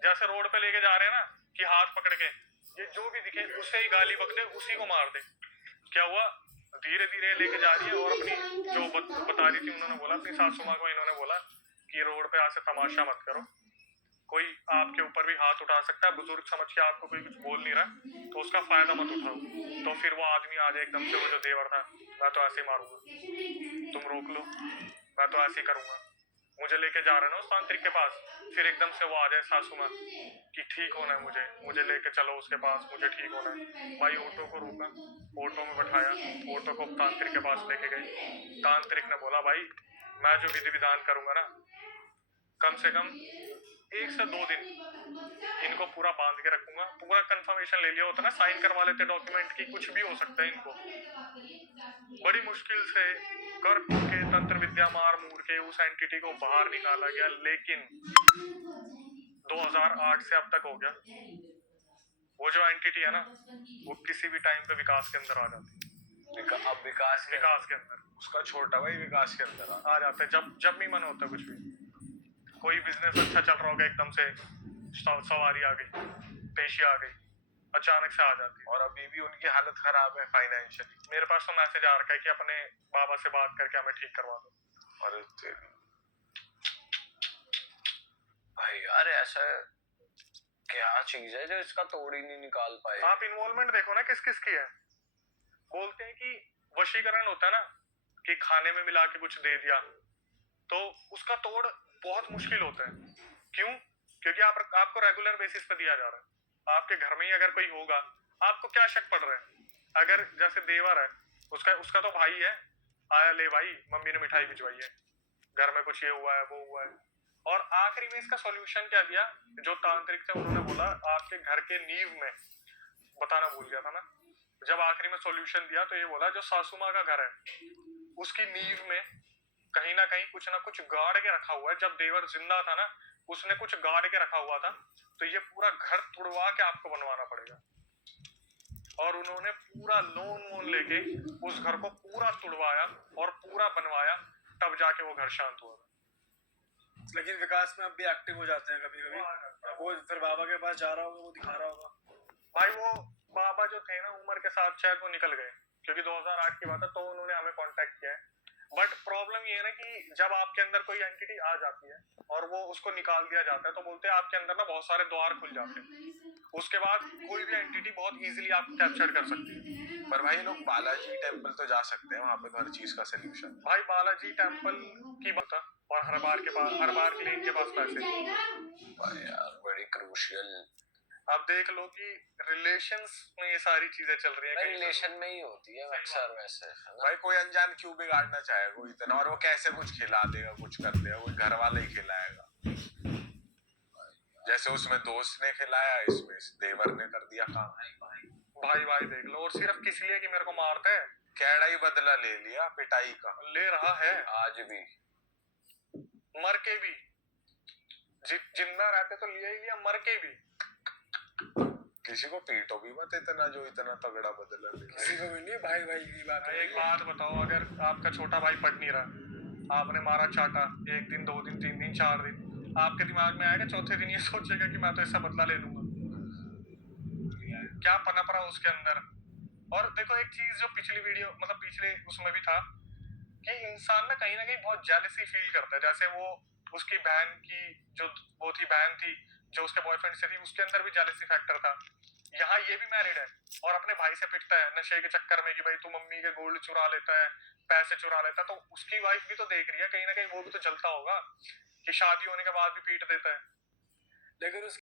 जैसे रोड पे लेके जा रहे हैं ना कि हाथ पकड़ के ये जो भी दिखे उसे ही गाली बक दे, उसी को मार दे। क्या हुआ, धीरे धीरे लेके जा रही है और अपनी जो बता रही थी, उन्होंने बोला अपनी सासू माँ को, इन्होंने बोला कि रोड पे ऐसे तमाशा मत करो, कोई आपके ऊपर भी हाथ उठा सकता है, बुजुर्ग समझ के आपको कोई कुछ बोल नहीं रहा तो उसका फायदा मत उठाओ। तो फिर वो आदमी आ जाए एकदम से, वो जो देवर था, मैं तो ऐसे ही मारूंगा, तुम रोक लो, मैं तो ऐसे ही करूंगा, मुझे लेके जा रहे हैं ना उस तांत्रिक के पास। फिर एकदम से वो आ जाए सासू माँ कि ठीक होना है मुझे, मुझे लेके चलो उसके पास, मुझे ठीक होना है। भाई ऑटो को रोका, ऑटो में बैठाया, ऑटो को तांत्रिक के पास लेके गए। तांत्रिक ने बोला भाई मैं जो विधि विधान करूंगा ना, कम से कम 1 से 2 दिन इनको पूरा बांध के रखूंगा, पूरा कंफर्मेशन ले लिया होता ना, साइन करवा लेते डॉक्यूमेंट की, कुछ भी हो सकता है इनको। बड़ी मुश्किल से कर के तंत्र विद्या मार मूर के उस एंटिटी को बाहर निकाला गया, लेकिन 2008 से अब तक हो गया, वो जो एंटिटी है ना वो किसी भी टाइम पे विकास के अंदर आ जाती है। अब विकास के अंदर उसका छोटा भाई विकास के अंदर आ जाते हैं, जब भी मन होता है, कुछ भी, कोई बिजनेस अच्छा चल रहा होगा, एकदम से सवारी आ गई, पेशी आ गई, अचानक से आ जाती है। और अभी भी उनकी हालत खराब है फाइनेंशियली। मेरे पास तो मैसेज आ रखा है कि अपने बाबा से बात करके हमें ठीक करवा दो। अरे भाई यार ऐसा क्या चीज है जो इसका तोड़ ही नहीं निकाल पाए। आप इन्वॉल्वमेंट देखो ना किस किस की है। बोलते हैं कि वशीकरण होता है ना, कि खाने में मिला के कुछ दे दिया, तो उसका तोड़ बहुत मुश्किल होता है। क्यों? क्योंकि आपको रेगुलर बेसिस पे दिया जा रहा है। आपके घर में ही अगर कोई होगा, आपको क्या शक पड़ रहा है? अगर जैसे देवर है, उसका तो भाई है, आया ले भाई मम्मी ने मिठाई भिजवाई है, घर में कुछ ये हुआ है वो हुआ है। और आखिरी में इसका सॉल्यूशन क्या दिया, जो तांत्रिक थे उन्होंने बोला आपके घर के नींव में, बताना भूल गया था ना, जब आखिरी में सॉल्यूशन दिया तो ये बोला जो सासू माँ का घर है उसकी नींव में कहीं ना कहीं कुछ ना कुछ गाड़ के रखा हुआ है। जब देवर जिंदा था ना, उसने कुछ गाड़ के रखा हुआ था, तो ये पूरा घर तुड़वा के आपको बनवाना पड़ेगा। और उन्होंने पूरा लोन लेके उस घर को पूरा तुड़वाया और पूरा बनवाया, तब जाके वो घर शांत हुआ। लेकिन विकास में अब भी एक्टिव हो जाते हैं कभी कभी। वो फिर बाबा के पास जा रहा होगा, वो दिखा रहा होगा। भाई वो बाबा जो थे ना, उम्र के साथ शायद वो निकल गए, क्योंकि 2008 की बात है, तो उन्होंने हमें कांटेक्ट किया है। बट प्रॉब्लम ये है ना कि जब आपके अंदर कोई एंटिटी आ जाती है और वो उसको निकाल दिया जाता है, तो बोलते हैं आपके अंदर ना बहुत सारे द्वार खुल जाते हैं, उसके बाद कोई भी एंटिटी बहुत इजीली आपको कैप्चर कर सकती है। पर भाई लोग बालाजी टेम्पल तो जा सकते हैं, वहां पे तो हर चीज का सोल्यूशन। भाई बालाजी टेम्पल की बात है, और हर बार के लिए इनके पास पैसे। भाई यार बड़ी क्रूशियल। आप देख लो कि रिलेशंस में ये सारी चीजें चल रही हैं, रिलेशन में ही होती है अक्सर वैसे। भाई कोई अनजान क्यों बिगाड़ना चाहेगा इतना, और वो कैसे कुछ खिला देगा, कुछ कर देगा, कोई घर वाला ही खिलाएगा। जैसे उसमें दोस्त ने खिलाया, इसमें इस देवर ने कर दिया काम। भाई देख लो, और सिर्फ किस लिए कि मेरे को मारते हैं, कैड़ा ही बदला ले लिया, पिटाई का ले रहा है आज भी, मर के भी। जिंदा रहते तो लिया ही लिया, मर के भी। किसी को पीटो भी मत इतना जो इतना तगड़ा बदला ले। किसी को भी नहीं, भाई की बात है। एक बात बताओ, अगर आपका छोटा भाई पढ़ नहीं रहा, आपने मारा चाटा 1 दिन 2 दिन 3 दिन 4 दिन, आपके दिमाग में आएगा चौथे दिन ये सोचेगा कि मैं तो इसका बदला ले लूंगा? क्या पनप रहा उसके अंदर। और देखो एक चीज जो पिछले उसमें भी था, कि इंसान ना कहीं बहुत जेलसी फील करता है। जैसे वो उसकी बहन की जो वो थी, बहन थी जो उसके बॉयफ्रेंड से थी, उसके अंदर भी जेलसी फैक्टर था। यहाँ ये भी मैरिड है और अपने भाई से पिटता है नशे के चक्कर में कि भाई तू मम्मी के गोल्ड चुरा लेता है, पैसे चुरा लेता है। तो उसकी वाइफ भी तो देख रही है, कहीं ना कहीं वो भी तो जलता होगा कि शादी होने के बाद भी पीट देता है। लेकिन